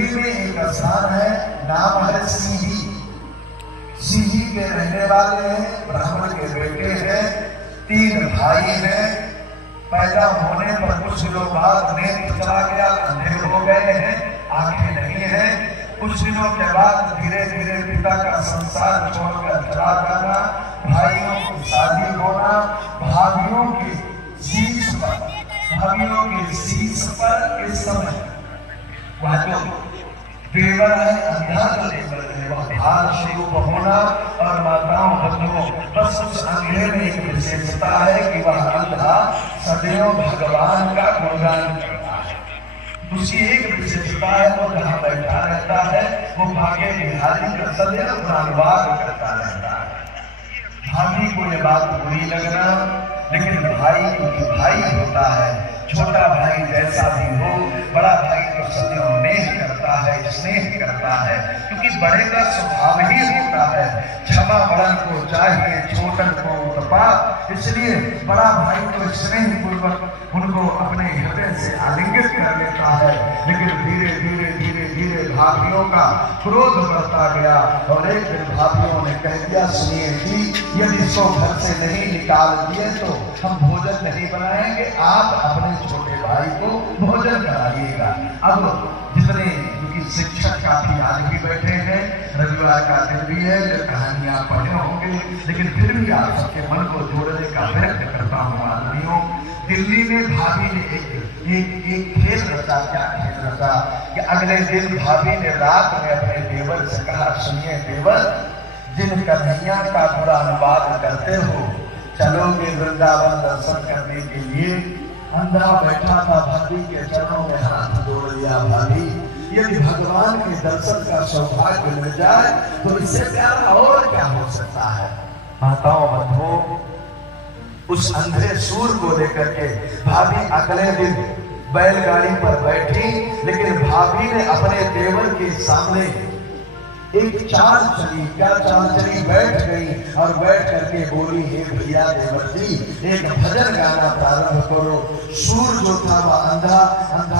दिल्ली में एक स्थान है, नाम है सीही। सीही के रहने वाले हैं, ब्राह्मण के बेटे हैं, 3 भाई हैं। पैदा होने पर कुछ दिनों बाद नेत्र चला गया, अंधे हो गए हैं, आंखें नहीं है। कुछ दिनों के बाद धीरे धीरे पिता का संसार छोड़कर चला जाना, भाइयों की शादी होना, भाभियों के शीश पर इस समय वह जो देवर है, अंधा जो देवर है, वह भार स्वरूप होना। और माताओं बंधुओं, बस उस अंधे में एक विशेषता है कि वह अंधा सदैव भगवान का गुणगान करता है। दूसरी एक विशेषता है, वो जहाँ बैठा रहता है वो भाग्य बिहारी का सदैव गुणानुवाद करता रहता है। भाभी को ये बात बुरी लगना, लेकिन भाई क्योंकि भाई होता है, छोटा भाई जैसा भी हो, बड़ा भाई तो सदैव नेह करता है, स्नेह करता है, क्योंकि बड़े का स्वभाव ही होता है क्षमा बड़न को चाहिए, छोटन को उत्पात। इसलिए बड़ा भाई तो स्नेह पूर्वक उनको अपने हृदय से आलिंगित कर लेता है। लेकिन धीरे धीरे धीरे धीरे भाभियों का क्रोध बढ़ता गया और एक दिन भाभियों ने कह दिया, सुनिए जी, यदि इसको घर से नहीं निकाल दिए तो हम भोजन नहीं बनाएंगे, आप अपने छोटे भाई को भोजन कराइएगा। अब जितने क्योंकि शिक्षक काफी आज भी बैठे हैं, रविवार का दिन भी है, जो कहानियां पढ़े होंगे, लेकिन फिर भी आप सबके मन को जोड़ने का व्यक्त करता हूँ। आदमियों, दिल्ली में भाभी ने एक खेल रचा। क्या खेल रचा कि अगले दिन भाभी ने रात में अपने देवर से कहा, सुनिए देवर, जिन कन्हैया का बुरा अनुवाद करते हो, चलोगे वृंदावन दर्शन करने के लिए। अंधा बैठा था, भाभी के चरणों में हाथ जोड़ लिया। भाभी, यदि भगवान के दर्शन का सौभाग्य मिल जाए तो इससे प्यारा और क्या हो सकता है। माताओं बंधुओं, उस अंधे सूर को लेकर के भाभी अगले दिन बैलगाड़ी पर बैठी, लेकिन भाभी ने अपने देवर के सामने एक चाल चली। क्या चाल चली? बैठ गई और बैठ करके बोली, हे भैया देवर जी, एक भजन गाना प्रारंभ करो। सूर जो था वह अंधा